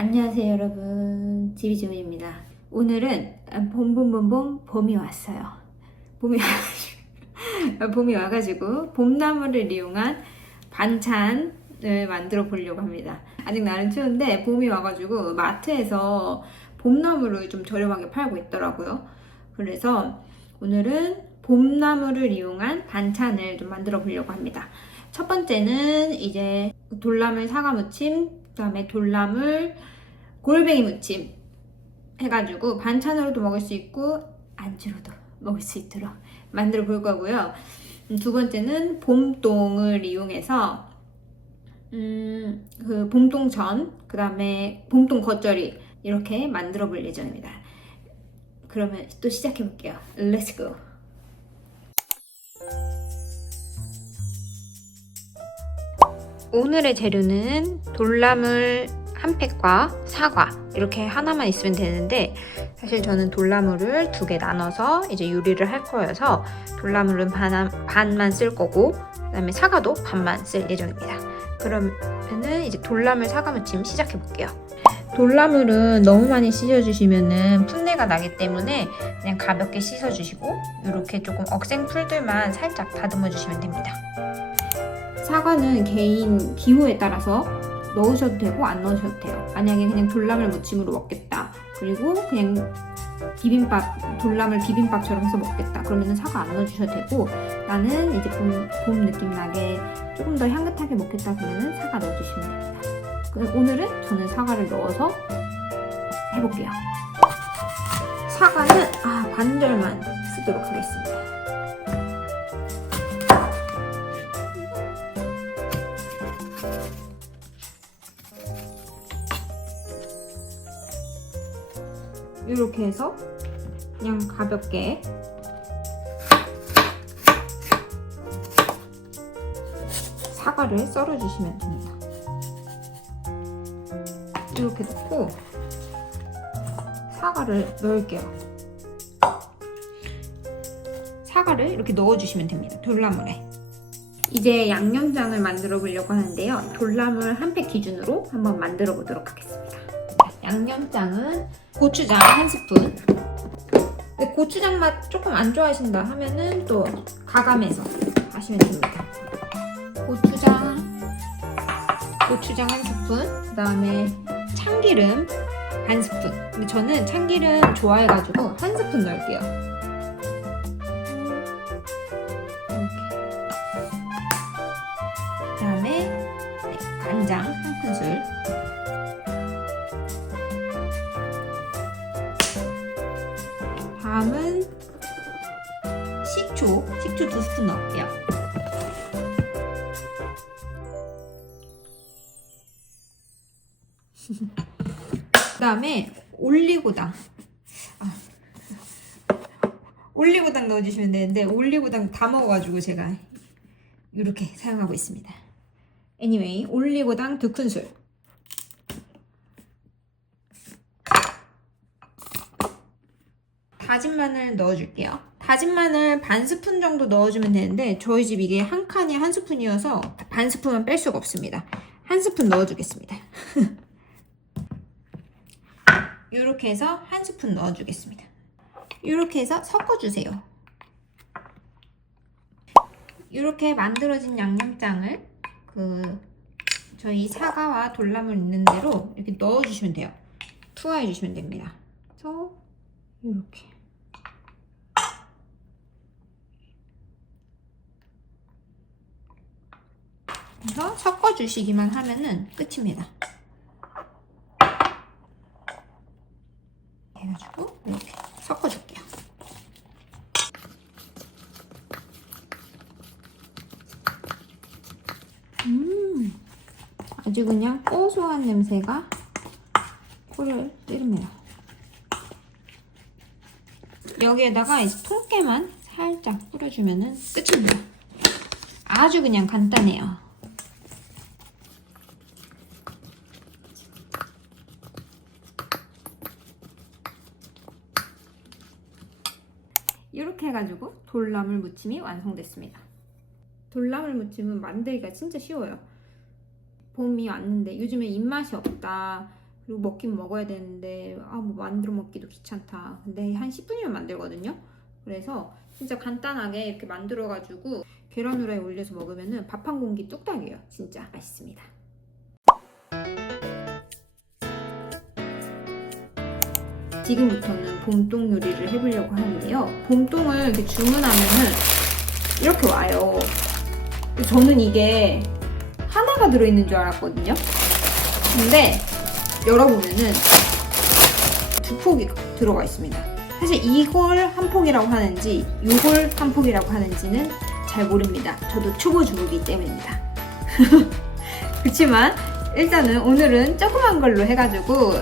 안녕하세요 여러분, 지비지문입니다. 오늘은 봄이 왔어요. 봄이 와가지고 봄나물을 이용한 반찬을 만들어 보려고 합니다. 아직 날은 추운데 봄이 와가지고 마트에서 봄나물을 좀 저렴하게 팔고 있더라고요. 그래서 오늘은 봄나물을 이용한 반찬을 좀 만들어 보려고 합니다. 첫 번째는 이제 돌나물 사과무침, 그 다음에 돌나물 골뱅이 무침 해가지고 반찬으로도 먹을 수 있고 안주로도 먹을 수 있도록 만들어 볼 거고요. 두 번째는 봄동을 이용해서 그 봄동전, 그 다음에 봄동 겉절이 이렇게 만들어 볼 예정입니다. 그러면 또 시작해 볼게요. Let's go! 오늘의 재료는 돌나물 한 팩과 사과 이렇게 하나만 있으면 되는데, 사실 저는 돌나물을 2개 나눠서 이제 요리를 할 거여서 돌나물은 반만 쓸 거고, 그 다음에 사과도 반만 쓸 예정입니다. 그러면은 이제 돌나물 사과무침 시작해 볼게요. 돌나물은 너무 많이 씻어주시면은 풋내가 나기 때문에 그냥 가볍게 씻어주시고, 이렇게 조금 억센 풀들만 살짝 다듬어 주시면 됩니다. 사과는 개인 기호에 따라서 넣으셔도 되고 안 넣으셔도 돼요. 만약에 그냥 돌나물 무침으로 먹겠다, 그리고 그냥 돌나물 비빔밥처럼 해서 먹겠다, 그러면 사과 안 넣어주셔도 되고, 나는 이제 봄 느낌 나게 조금 더 향긋하게 먹겠다 그러면 사과 넣어주시면 됩니다. 오늘은 저는 사과를 넣어서 해볼게요. 사과는 반절만 쓰도록 하겠습니다. 이렇게 해서 그냥 가볍게 사과를 썰어 주시면 됩니다. 이렇게 넣고 사과를 넣을게요. 사과를 이렇게 넣어 주시면 됩니다. 돌나물에. 이제 양념장을 만들어 보려고 하는데요. 돌나물 한 팩 기준으로 한번 만들어 보도록 하겠습니다. 양념장은 고추장 1스푼. 고추장 맛 조금 안 좋아하신다 하면은 또 가감해서 하시면 됩니다. 고추장 1스푼, 그 다음에 참기름 1스푼. 근데 저는 참기름 좋아해가지고 1스푼 넣을게요. 그 다음에 간장 1큰술, 다음은 식초 2스푼 넣을게요. 그 다음에 올리고당 넣어주시면 되는데, 올리고당 다 먹어가지고 제가 이렇게 사용하고 있습니다. anyway, 올리고당 2큰술, 다진 마늘 넣어줄게요. 다진 마늘 반스푼 정도 넣어주면 되는데, 저희 집 이게 한 칸이 1스푼이어서 반스푼은 뺄 수가 없습니다. 1스푼 넣어주겠습니다. 이렇게 해서 1스푼 넣어주겠습니다. 이렇게 해서 섞어주세요. 이렇게 만들어진 양념장을 저희 사과와 돌나물 있는 대로 이렇게 넣어주시면 돼요. 투하해주시면 됩니다. 그래서 이렇게 그래서 섞어주시기만 하면은 끝입니다. 해가지고 이렇게 섞어줄게요. 아주 그냥 고소한 냄새가 코를 찌릅니다. 여기에다가 이제 통깨만 살짝 뿌려주면은 끝입니다. 아주 그냥 간단해요. 이렇게 해가지고 돌나물 무침이 완성됐습니다. 돌나물 무침은 만들기가 진짜 쉬워요. 봄이 왔는데 요즘에 입맛이 없다, 그리고 먹긴 먹어야 되는데 뭐 만들어 먹기도 귀찮다. 근데 한 10분이면 만들거든요. 그래서 진짜 간단하게 이렇게 만들어가지고 계란 후라이 올려서 먹으면 밥 한 공기 뚝딱이에요. 진짜 맛있습니다. 지금부터는 봄동 요리를 해보려고 하는데요. 봄동을 이렇게 주문하면은 이렇게 와요. 저는 이게 하나가 들어있는 줄 알았거든요. 근데 열어보면은 2폭이 들어가 있습니다. 사실 이걸 한 폭이라고 하는지 이걸 한 폭이라고 하는지는 잘 모릅니다. 저도 초보 주부이기 때문입니다. 그렇지만 일단은 오늘은 조그만 걸로 해가지고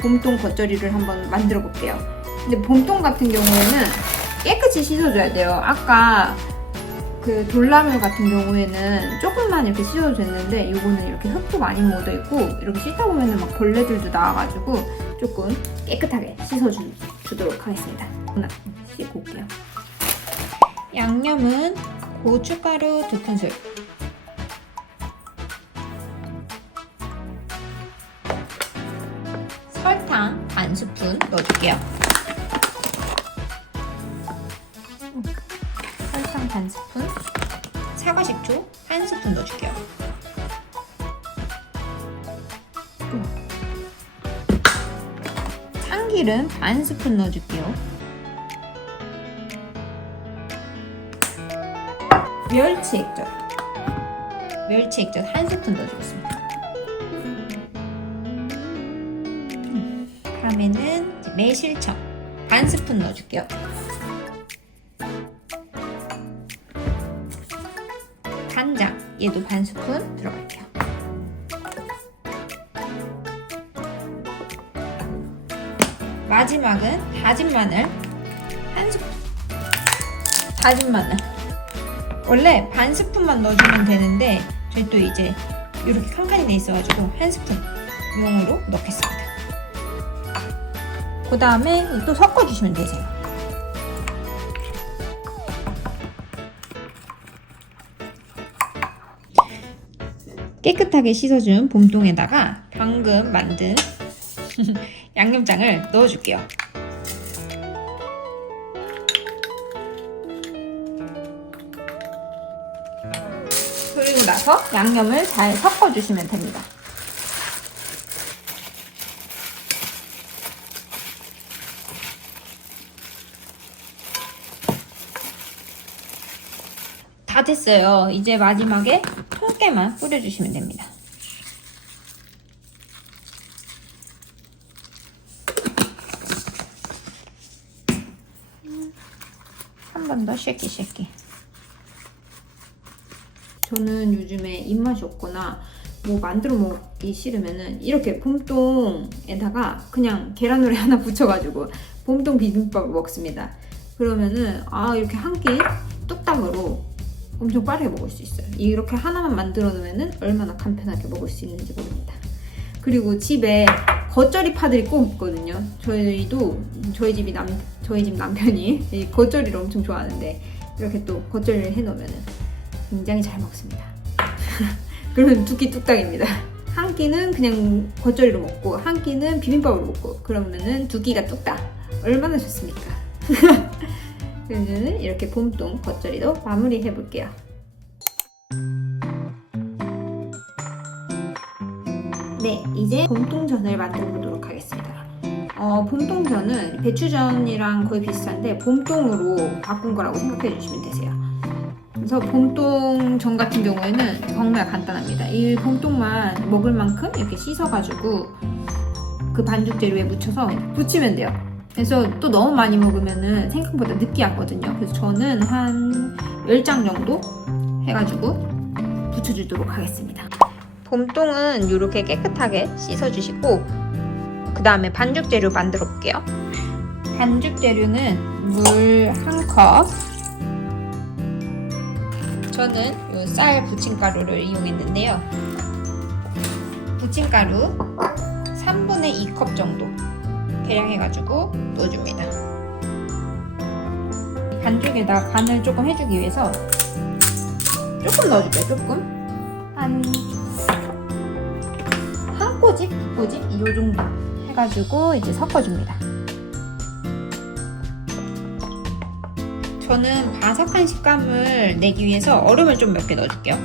봄동 겉절이를 한번 만들어 볼게요. 근데 봄동 같은 경우에는 깨끗이 씻어줘야 돼요. 아까 그 돌나물 같은 경우에는 조금만 이렇게 씻어도 됐는데 이거는 이렇게 흙도 많이 묻어 있고 이렇게 씻다 보면은 막 벌레들도 나와가지고 조금 깨끗하게 씻어주도록 하겠습니다. 하나 씻고 올게요. 양념은 고춧가루 2큰술, 설탕 반 스푼 넣어줄게요. 설탕 반 스푼, 사과식초 한 스푼 넣어줄게요. 참기름 반 스푼 넣어줄게요. 멸치 액젓 한 스푼 넣어주겠습니다. 다음에는 매실청 반 스푼 넣어줄게요. 간장 얘도 반 스푼 들어갈게요. 마지막은 다진 마늘 한 스푼. 다진 마늘 원래 반 스푼만 넣어주면 되는데 저희 또 이제 이렇게 칸칸이 돼 있어가지고 한 스푼 용으로 넣겠습니다. 그 다음에 또 섞어주시면 되세요. 깨끗하게 씻어준 봄동에다가 방금 만든 양념장을 넣어줄게요. 그리고 나서 양념을 잘 섞어주시면 됩니다. 다 됐어요. 이제 마지막에 통깨만 뿌려주시면 됩니다. 한 번 더 쉐키. 저는 요즘에 입맛이 없거나 뭐 만들어 먹기 싫으면은 이렇게 봄동에다가 그냥 계란 후라이 하나 붙여가지고 봄동 비빔밥을 먹습니다. 그러면은 이렇게 한 끼 뚝딱으로 엄청 빠르게 먹을 수 있어요. 이렇게 하나만 만들어 놓으면은 얼마나 간편하게 먹을 수 있는지 모릅니다. 그리고 집에 겉절이 파들이 꼭 있거든요. 저희 집 남편이 이 겉절이를 엄청 좋아하는데 이렇게 또 겉절이를 해놓으면은 굉장히 잘 먹습니다. 그러면 2끼 뚝딱입니다. 한 끼는 그냥 겉절이로 먹고 한 끼는 비빔밥으로 먹고 그러면은 2끼가 뚝딱. 얼마나 좋습니까? 그러면은 이렇게 봄동 겉절이도 마무리 해볼게요. 네, 이제 봄동전을 만들어 보도록 하겠습니다. 봄동전은 배추전이랑 거의 비슷한데 봄동으로 바꾼 거라고 생각해 주시면 되세요. 그래서 봄동전 같은 경우에는 정말 간단합니다. 이 봄동만 먹을 만큼 이렇게 씻어가지고 그 반죽 재료에 묻혀서 부치면 돼요. 그래서 또 너무 많이 먹으면 생각보다 느끼하거든요. 그래서 저는 한 10장 정도 해가지고 부쳐주도록 하겠습니다. 봄동은 이렇게 깨끗하게 씻어주시고 그 다음에 반죽 재료 만들어 볼게요. 반죽 재료는 물 1컵, 저는 요 쌀 부침가루를 이용했는데요. 부침가루 3분의 2컵 정도 계량해가지고 넣어줍니다. 반죽에다 간을 조금 해주기 위해서 조금 넣어줄게요. 조금 한 꼬집, 꼬집 이 정도 해가지고 이제 섞어줍니다. 저는 바삭한 식감을 내기 위해서 얼음을 좀 몇 개 넣어줄게요.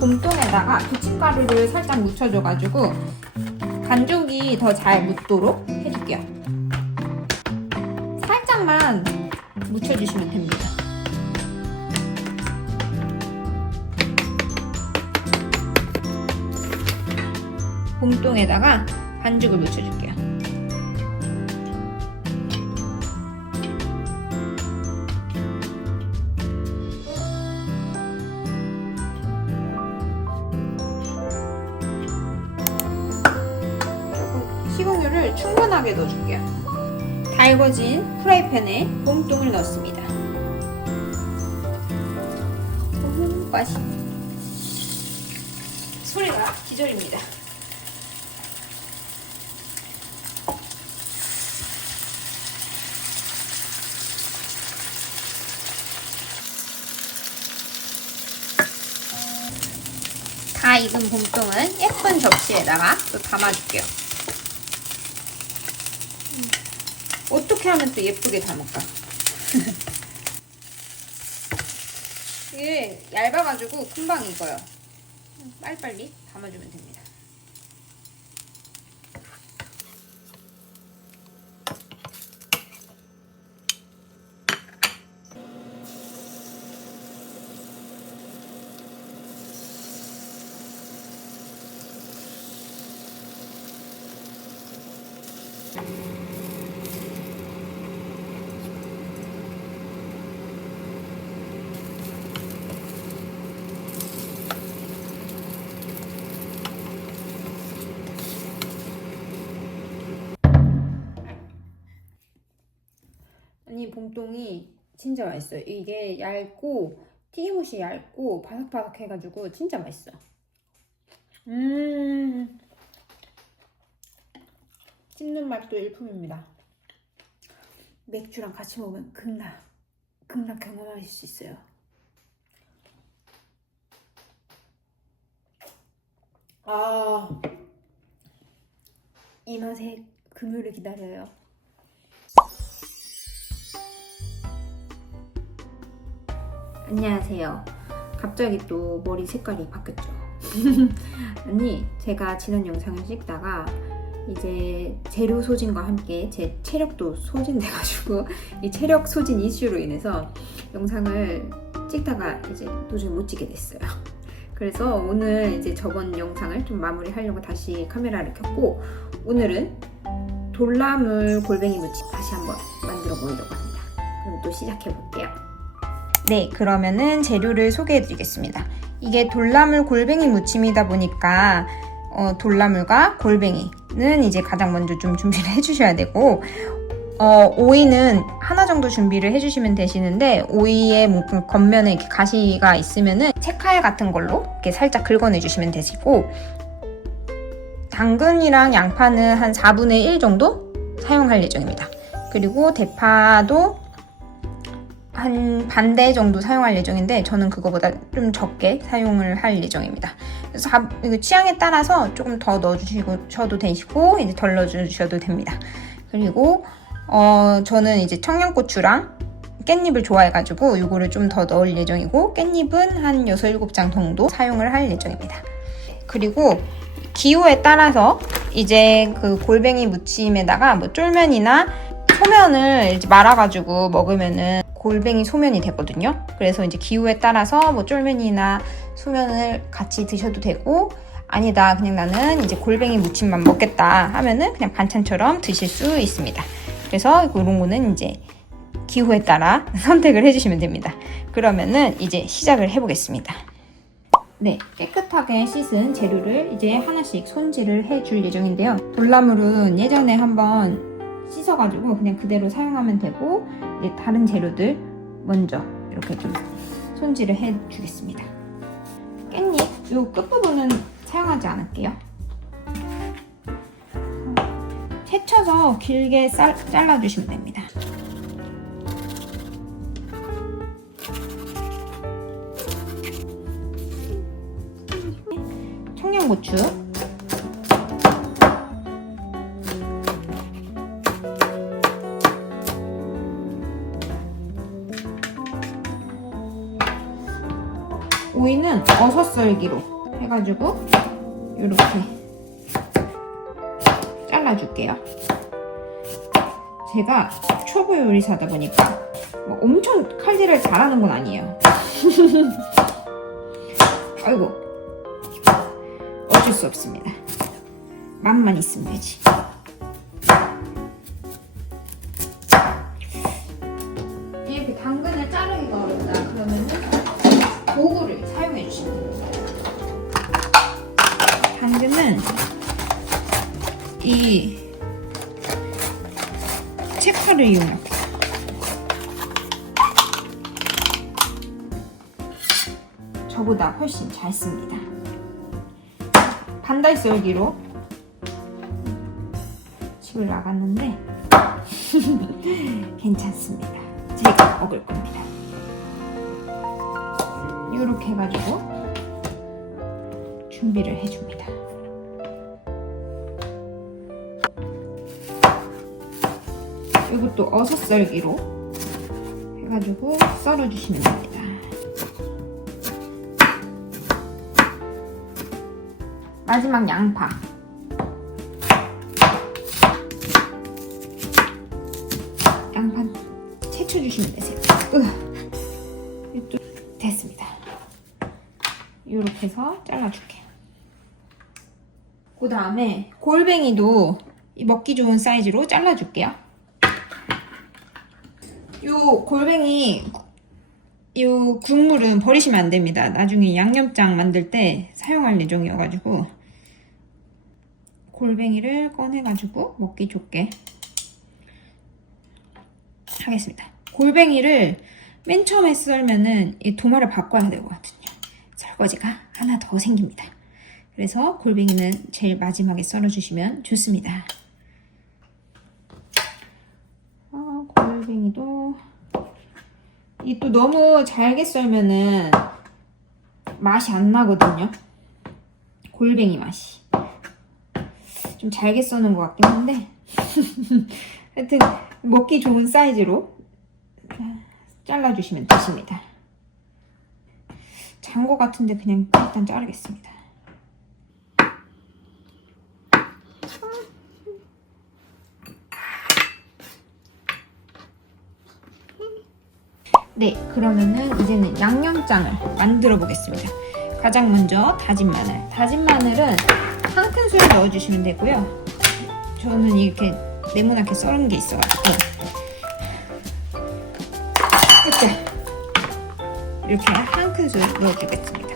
봄동에다가 부침가루를 살짝 묻혀줘가지고 반죽이 더 잘 묻도록 해줄게요. 살짝만 묻혀주시면 됩니다. 봄동에다가 반죽을 묻혀줄게요. 식용유를 충분하게 넣어줄게요. 달궈진 프라이팬에 봄동을 넣습니다. 맛이 소리가 기절입니다. 다 익은 봄동은 예쁜 접시에다가 또 담아줄게요. 어떻게 하면 또 예쁘게 담을까? 이게 얇아가지고 금방 익어요. 빨리빨리 담아주면 됩니다. 아니 봄동이 진짜 맛있어요. 이게 얇고 튀김옷이 얇고 바삭바삭 해가지고 진짜 맛있어. 씹는 맛도 일품입니다. 맥주랑 같이 먹으면 극락 경험하실 수 있어요. 이 맛에 금요일을 기다려요. 안녕하세요. 갑자기 또 머리 색깔이 바뀌었죠. 아니 제가 지난 영상을 찍다가 이제 재료 소진과 함께 제 체력도 소진돼가지고 이 체력 소진 이슈로 인해서 영상을 찍다가 이제 도저히 못 찍게 됐어요. 그래서 오늘 이제 저번 영상을 좀 마무리하려고 다시 카메라를 켰고 오늘은 돌나물 골뱅이 무침 다시 한번 만들어 보려고 합니다. 그럼 또 시작해 볼게요. 네, 그러면은 재료를 소개해 드리겠습니다. 이게 돌나물 골뱅이 무침이다 보니까 돌나물과 골뱅이는 이제 가장 먼저 좀 준비를 해주셔야 되고 오이는 하나 정도 준비를 해주시면 되시는데 오이의 겉면에 이렇게 가시가 있으면은 채칼 같은 걸로 이렇게 살짝 긁어내 주시면 되시고 당근이랑 양파는 한 4분의 1 정도 사용할 예정입니다. 그리고 대파도 한 반대 정도 사용할 예정인데 저는 그거보다 좀 적게 사용을 할 예정입니다. 그래서 이거 취향에 따라서 조금 더 넣어주셔도 되시고 이제 덜 넣어주셔도 됩니다. 그리고 저는 이제 청양고추랑 깻잎을 좋아해가지고 이거를 좀 더 넣을 예정이고 깻잎은 한 6, 7장 정도 사용을 할 예정입니다. 그리고 기호에 따라서 이제 그 골뱅이 무침에다가 뭐 쫄면이나 소면을 이제 말아가지고 먹으면은 골뱅이 소면이 되거든요. 그래서 이제 기호에 따라서 뭐 쫄면이나 소면을 같이 드셔도 되고 아니다 그냥 나는 이제 골뱅이 무침만 먹겠다 하면은 그냥 반찬처럼 드실 수 있습니다. 그래서 이런 거는 이제 기호에 따라 선택을 해주시면 됩니다. 그러면은 이제 시작을 해보겠습니다. 네, 깨끗하게 씻은 재료를 이제 하나씩 손질을 해줄 예정인데요. 돌나물은 예전에 한번 씻어가지고 그냥 그대로 사용하면 되고 이제 다른 재료들 먼저 이렇게 좀 손질을 해주겠습니다. 깻잎 이 끝부분은 사용하지 않을게요. 채쳐서 길게 잘라주시면 됩니다. 청양고추, 오이는 6썰기로 해가지고 이렇게 잘라줄게요. 제가 초보 요리사다 보니까 뭐 엄청 칼질을 잘하는 건 아니에요. 아이고, 어쩔 수 없습니다. 맛만 있으면 되지. 이렇게 당근을 자르기가 어렵다 그러면은 도구를 사용해 주시면 됩니다. 당근은 이 채칼을 이용합니다. 저보다 훨씬 잘 씁니다. 반달 썰기로 집을 나갔는데 괜찮습니다. 제가 먹을 겁니다. 이렇게 해가지고 준비를 해줍니다. 이것도 6썰기로 해가지고 썰어주시면 됩니다. 마지막 양파. 양파 채쳐주시면 되세요. 또 됐습니다. 이렇게 해서 잘라줄게요. 그 다음에 골뱅이도 먹기 좋은 사이즈로 잘라줄게요. 요 골뱅이 요 국물은 버리시면 안 됩니다. 나중에 양념장 만들 때 사용할 예정이어가지고 골뱅이를 꺼내가지고 먹기 좋게 하겠습니다. 골뱅이를 맨 처음에 썰면은 이 도마를 바꿔야 되거든요. 설거지가 하나 더 생깁니다. 그래서 골뱅이는 제일 마지막에 썰어주시면 좋습니다. 골뱅이도 이 또 너무 잘게 썰면은 맛이 안 나거든요. 골뱅이 맛이 좀 잘게 써는 것 같긴 한데 하여튼 먹기 좋은 사이즈로 잘라주시면 되십니다. 잔 거 같은데 그냥 일단 자르겠습니다. 네, 그러면은 이제는 양념장을 만들어 보겠습니다. 가장 먼저 다진 마늘. 다진 마늘은 한 큰술 넣어주시면 되고요. 저는 이렇게 네모나게 썰은 게 있어가지고 이렇게 한 큰술 넣어주겠습니다.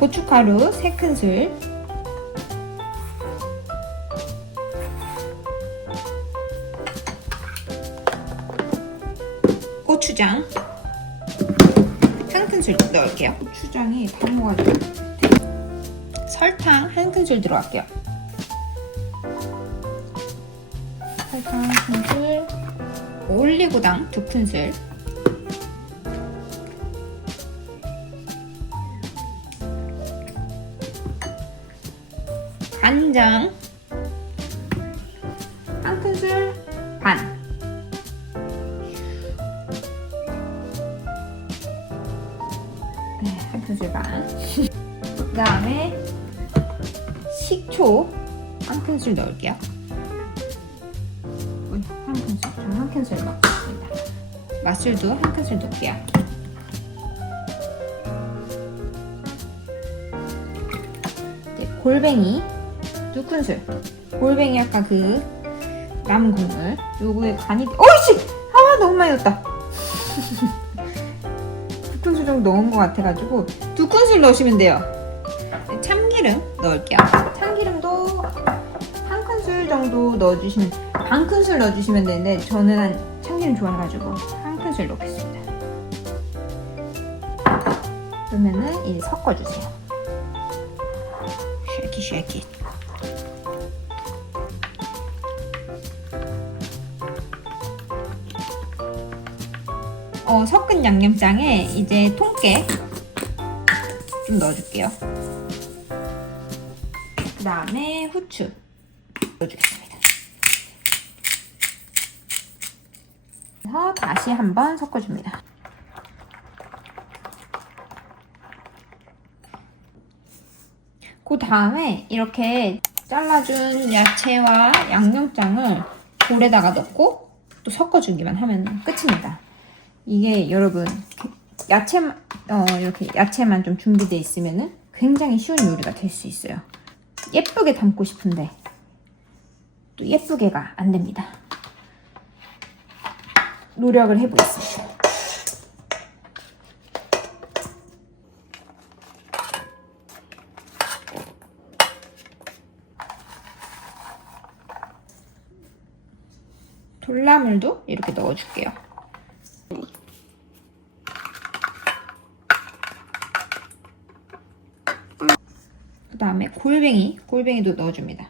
고춧가루 3큰술, 고추장 1큰술 넣을게요. 고추장이 다 먹어가지고. 설탕 1큰술 들어갈게요. 설탕 1큰술, 올리고당 2큰술, 간장 1큰술 반, 한 큰술 반. 그 다음에 식초 한 큰술 넣을게요. 한 큰술, 저는 한 큰술 넣겠습니다. 맛술도 한 큰술 넣을게요. 골뱅이 2큰술. 골뱅이 아까 그 남은 국물. 요거에 간이, 어이씨! 아, 너무 많이 넣었다. 2큰술 정도 넣은 것 같아가지고 2큰술 넣으시면 돼요. 참기름 넣을게요. 참기름도 1큰술 정도 넣어주시면, 반 큰술 넣어주시면 되는데 저는 참기름 좋아해가지고 1큰술 넣겠습니다. 그러면은 이제 섞어주세요. 쉐키. 섞은 양념장에 이제 통깨 좀 넣어줄게요. 그 다음에 후추 넣어주겠습니다. 그래서 다시 한번 섞어줍니다. 그 다음에 이렇게 잘라준 야채와 양념장을 볼에다가 넣고 또 섞어주기만 하면 끝입니다. 이게 여러분 이렇게 야채만 좀 준비되어 있으면은 굉장히 쉬운 요리가 될 수 있어요. 예쁘게 담고 싶은데 또 예쁘게가 안 됩니다. 노력을 해보겠습니다. 돌나물도 이렇게 넣어줄게요. 그 다음에 골뱅이도 넣어줍니다.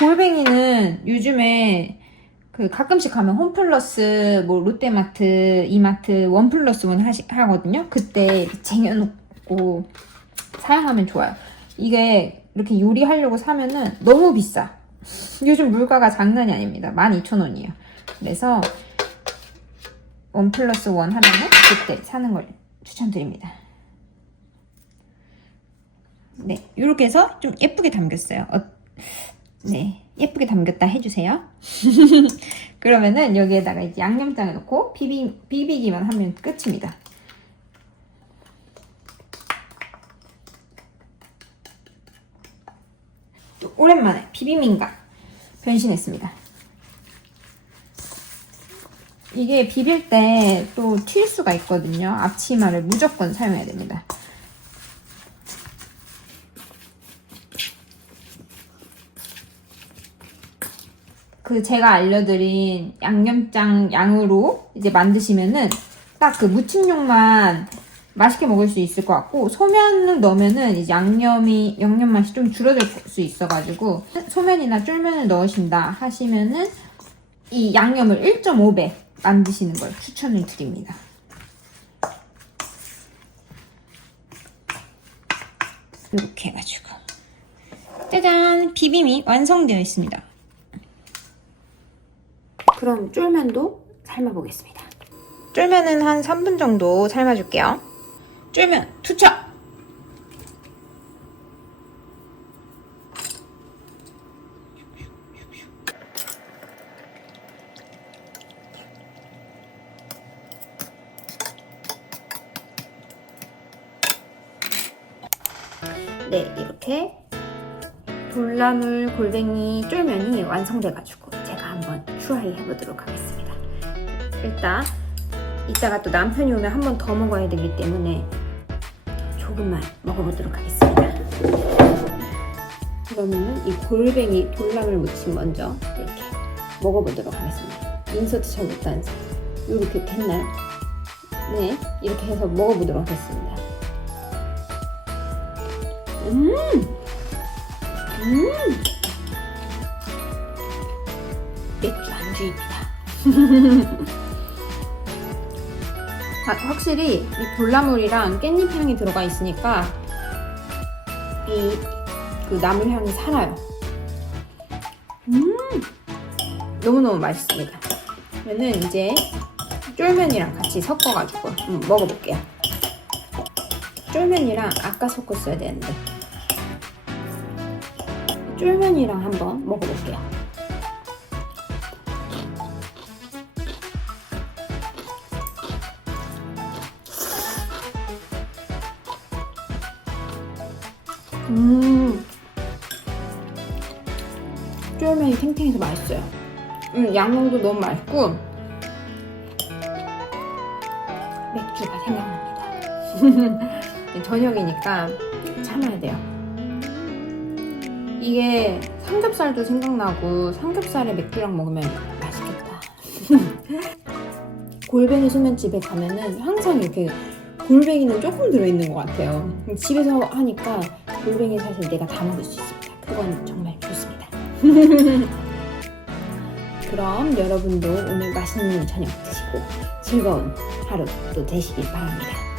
골뱅이는 요즘에 가끔씩 가면 홈플러스, 롯데마트, 이마트 1+1 하거든요. 그때 쟁여놓고 사용하면 좋아요. 이게 이렇게 요리하려고 사면은 너무 비싸. 요즘 물가가 장난이 아닙니다. 12,000원이에요. 그래서 1+1 하면은 그때 사는 걸 추천드립니다. 네, 이렇게 해서 좀 예쁘게 담겼어요. 네, 예쁘게 담겼다 해주세요. 그러면은 여기에다가 이제 양념장을 넣고 비비기만 하면 끝입니다. 또 오랜만에 비빔인가 변신했습니다. 이게 비빌 때 또 튈 수가 있거든요. 앞치마를 무조건 사용해야 됩니다. 제가 알려드린 양념장 양으로 이제 만드시면은 딱 무침용만 맛있게 먹을 수 있을 것 같고, 소면을 넣으면은 이제 양념 맛이 좀 줄어들 수 있어가지고, 소면이나 쫄면을 넣으신다 하시면은 이 양념을 1.5배 만드시는 걸 추천을 드립니다. 이렇게 해가지고 짜잔! 비빔이 완성되어 있습니다. 그럼 쫄면도 삶아보겠습니다. 쫄면은 한 3분 정도 삶아줄게요. 쫄면 투척! 네, 이렇게 돌나물 골뱅이 쫄면이 완성돼가지고 제가 한번 트라이 해보도록 하겠습니다. 일단 이따가 또 남편이 오면 한 번 더 먹어야 되기 때문에 조금만 먹어보도록 하겠습니다. 그러면은 이 골뱅이 돌나물 무침 먼저 이렇게 먹어보도록 하겠습니다. 인서트 잘 못한 이렇게 됐나요? 네, 이렇게 해서 먹어보도록 하겠습니다. 맥주 안주입니다. 확실히 이 돌나물이랑 깻잎 향이 들어가 있으니까 그 나물 향이 살아요. 너무너무 맛있습니다. 그러면 이제 쫄면이랑 같이 섞어가지고 먹어볼게요. 쫄면이랑 아까 섞었어야 되는데 쫄면이랑 한번 먹어볼게요. 쫄면이 탱탱해서 맛있어요. 양념도 너무 맛있고 맥주가 생각납니다. 저녁이니까 참아야 돼요. 이게 삼겹살도 생각나고 삼겹살에 맥주랑 먹으면 맛있겠다. 골뱅이 소면집에 가면은 항상 이렇게 골뱅이는 조금 들어있는 것 같아요. 집에서 하니까 골뱅이 사실 내가 다 먹을 수 있습니다. 그건 정말 좋습니다. 그럼 여러분도 오늘 맛있는 저녁 드시고 즐거운 하루 또 되시길 바랍니다.